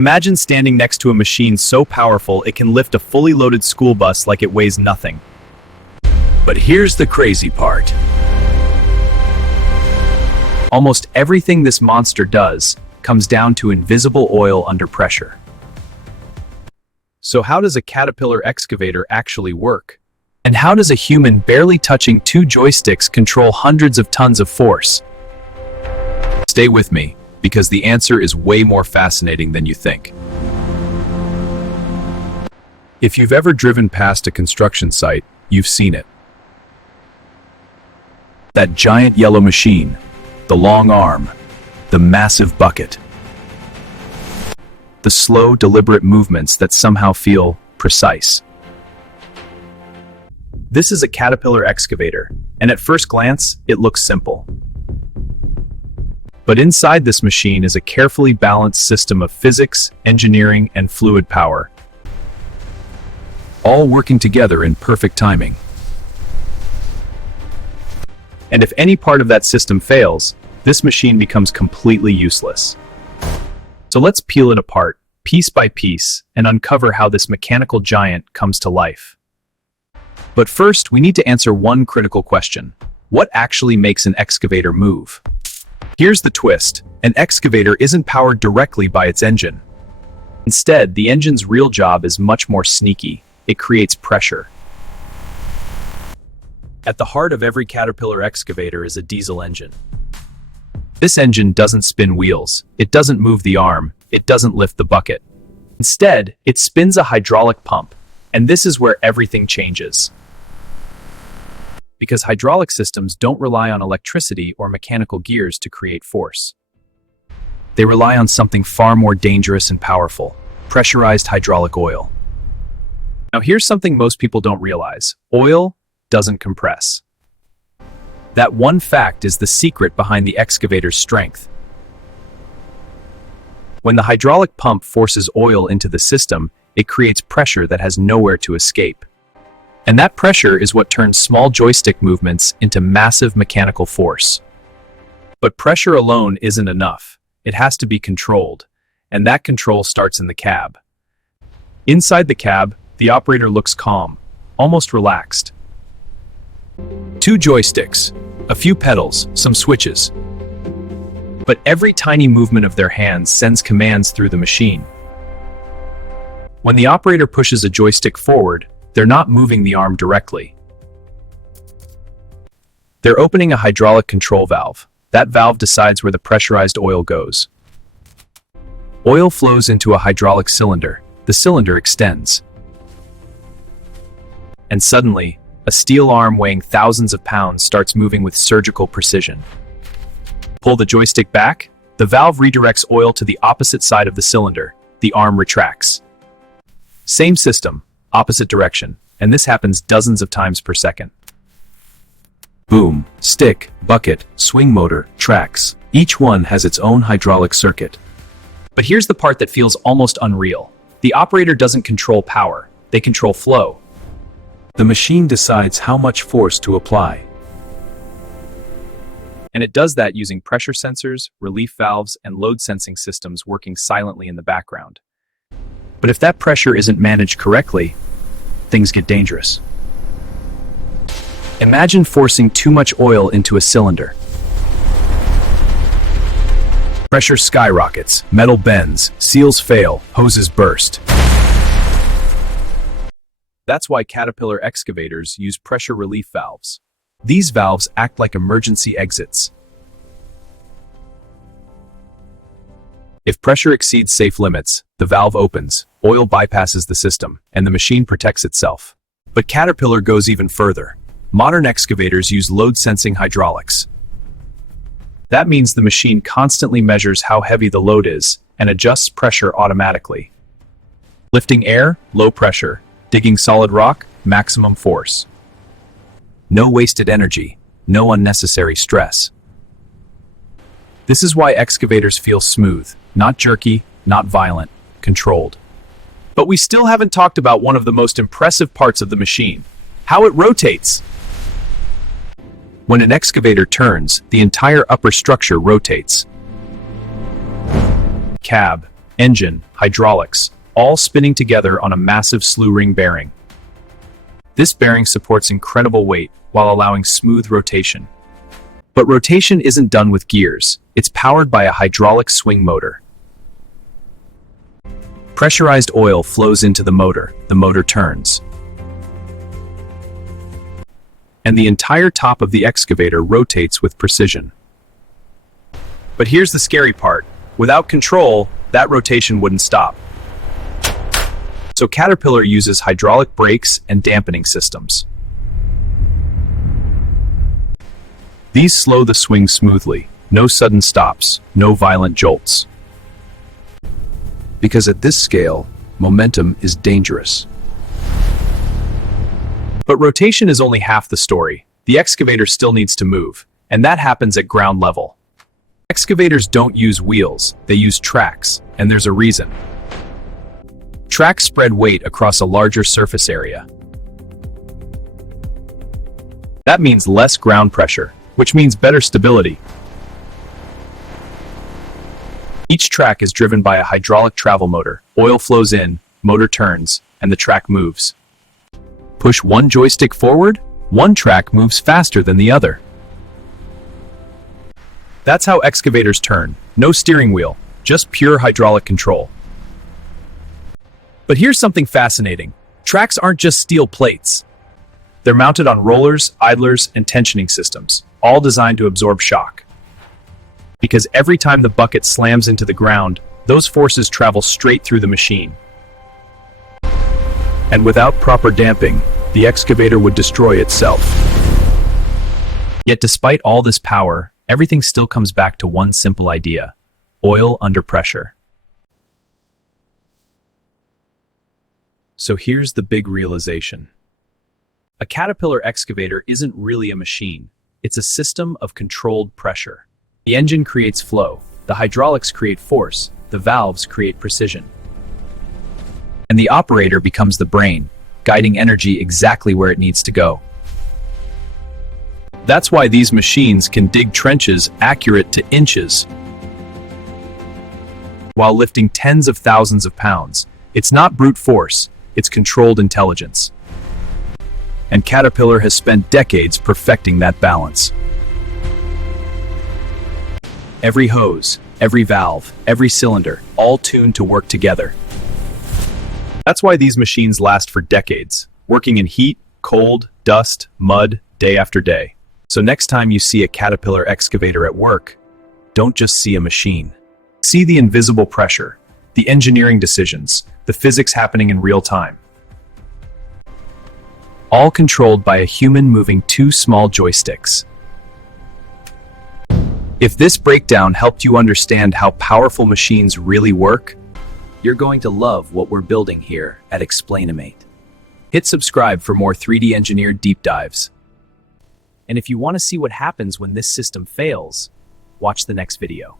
Imagine standing next to a machine so powerful it can lift a fully loaded school bus like it weighs nothing. But here's the crazy part. Almost everything this monster does comes down to invisible oil under pressure. So how does a Caterpillar excavator actually work? And how does a human barely touching 2 joysticks control hundreds of tons of force? Stay with me, because the answer is way more fascinating than you think. If you've ever driven past a construction site, you've seen it. That giant yellow machine, the long arm, the massive bucket. The slow, deliberate movements that somehow feel precise. This is a Caterpillar excavator, and at first glance, it looks simple. But inside this machine is a carefully balanced system of physics, engineering, and fluid power, all working together in perfect timing. And if any part of that system fails, this machine becomes completely useless. So let's peel it apart, piece by piece, and uncover how this mechanical giant comes to life. But first, we need to answer one critical question. What actually makes an excavator move? Here's the twist. An excavator isn't powered directly by its engine. Instead, the engine's real job is much more sneaky. It creates pressure. At the heart of every Caterpillar excavator is a diesel engine. This engine doesn't spin wheels, it doesn't move the arm, it doesn't lift the bucket. Instead, it spins a hydraulic pump, and this is where everything changes. Because hydraulic systems don't rely on electricity or mechanical gears to create force. They rely on something far more dangerous and powerful: pressurized hydraulic oil. Now here's something most people don't realize. Oil doesn't compress. That one fact is the secret behind the excavator's strength. When the hydraulic pump forces oil into the system, it creates pressure that has nowhere to escape. And that pressure is what turns small joystick movements into massive mechanical force. But pressure alone isn't enough. It has to be controlled, and that control starts in the cab. Inside the cab, the operator looks calm, almost relaxed. 2 joysticks, a few pedals, some switches. But every tiny movement of their hands sends commands through the machine. When the operator pushes a joystick forward, they're not moving the arm directly. They're opening a hydraulic control valve. That valve decides where the pressurized oil goes. Oil flows into a hydraulic cylinder. The cylinder extends. And suddenly, a steel arm weighing thousands of pounds starts moving with surgical precision. Pull the joystick back, the valve redirects oil to the opposite side of the cylinder. The arm retracts. Same system, opposite direction, and this happens dozens of times per second. Boom, stick, bucket, swing motor, tracks. Each one has its own hydraulic circuit. But here's the part that feels almost unreal. The operator doesn't control power, they control flow. The machine decides how much force to apply. And it does that using pressure sensors, relief valves, and load sensing systems working silently in the background. But if that pressure isn't managed correctly, things get dangerous. Imagine forcing too much oil into a cylinder. Pressure skyrockets, metal bends, seals fail, hoses burst. That's why Caterpillar excavators use pressure relief valves. These valves act like emergency exits. If pressure exceeds safe limits, the valve opens, oil bypasses the system, and the machine protects itself. But Caterpillar goes even further. Modern excavators use load-sensing hydraulics. That means the machine constantly measures how heavy the load is and adjusts pressure automatically. Lifting air, low pressure. Digging solid rock, maximum force. No wasted energy, no unnecessary stress. This is why excavators feel smooth, not jerky, not violent, controlled. But we still haven't talked about one of the most impressive parts of the machine: how it rotates. When an excavator turns, the entire upper structure rotates. Cab, engine, hydraulics, all spinning together on a massive slew ring bearing. This bearing supports incredible weight while allowing smooth rotation. But rotation isn't done with gears. It's powered by a hydraulic swing motor. Pressurized oil flows into the motor turns. And the entire top of the excavator rotates with precision. But here's the scary part. Without control, that rotation wouldn't stop. So Caterpillar uses hydraulic brakes and dampening systems. These slow the swing smoothly. No sudden stops, no violent jolts. Because at this scale, momentum is dangerous. But rotation is only half the story. The excavator still needs to move, and that happens at ground level. Excavators don't use wheels, they use tracks, and there's a reason. Tracks spread weight across a larger surface area. That means less ground pressure, which means better stability. Each track is driven by a hydraulic travel motor. Oil flows in, motor turns, and the track moves. Push one joystick forward, one track moves faster than the other. That's how excavators turn. No steering wheel, just pure hydraulic control. But here's something fascinating. Tracks aren't just steel plates. They're mounted on rollers, idlers, and tensioning systems, all designed to absorb shock. Because every time the bucket slams into the ground, those forces travel straight through the machine. And without proper damping, the excavator would destroy itself. Yet despite all this power, everything still comes back to one simple idea: oil under pressure. So here's the big realization. A Caterpillar excavator isn't really a machine. It's a system of controlled pressure. The engine creates flow, the hydraulics create force, the valves create precision. And the operator becomes the brain, guiding energy exactly where it needs to go. That's why these machines can dig trenches accurate to inches, while lifting tens of thousands of pounds. It's not brute force, it's controlled intelligence. And Caterpillar has spent decades perfecting that balance. Every hose, every valve, every cylinder, all tuned to work together. That's why these machines last for decades, working in heat, cold, dust, mud, day after day. So next time you see a Caterpillar excavator at work, don't just see a machine. See the invisible pressure, the engineering decisions, the physics happening in real time. All controlled by a human moving two small joysticks. If this breakdown helped you understand how powerful machines really work, you're going to love what we're building here at Xplainimate. Hit subscribe for more 3D engineered deep dives. And if you want to see what happens when this system fails, watch the next video.